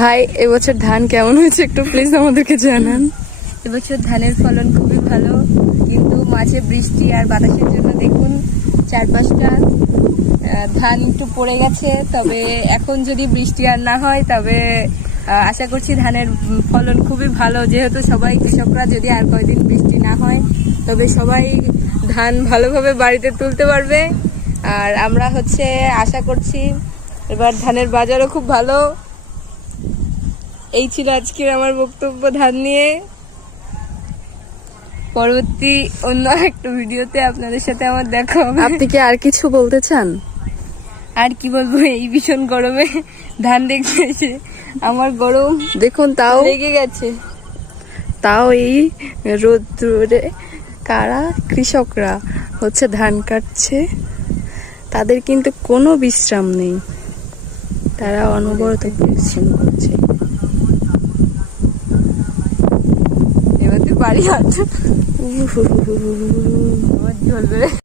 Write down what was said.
ভাই, এবছর ধান কেমন হয়েছে একটু প্লিজ আমাদেরকে জানান। এবছর ধানের ফলন খুবই ভালো, কিন্তু মাঝে বৃষ্টি আর বাতাসের জন্য দেখুন চারপাশটা ধান একটু পড়ে গেছে, তবে এখন যদি বৃষ্টি আর না হয়, তবে আশা করছি ধানের ফলন খুবই ভালো। যেহেতু সবাই কৃষকরা, যদি আর কয়দিন বৃষ্টি না হয়, তবে সবাই ধান ভালোভাবে বাড়িতে তুলতে পারবে। আর আমরা হচ্ছে, আশা করছি, এবার ধানের বাজারও খুব ভালো। এই ছিল আজকের আমার বক্তব্য। ধান নিয়ে পরবর্তী অন্য একটা ভিডিওতে আপনাদের সাথে আমার দেখা হবে। আপনি কি আর কিছু বলতে চান? আর কি বলব এই ভীষণ গরমে ধান দেখতে আমার গরম দেখুন তাও লেগে গেছে। তাও এই রোদ্রে কারা কৃষকরা হচ্ছে ধান কাটছে তাদের কিন্তু কোনো বিশ্রাম নেই। তারা অনবরত পরিশ্রম করছে। উহ, আমার জ্বলবে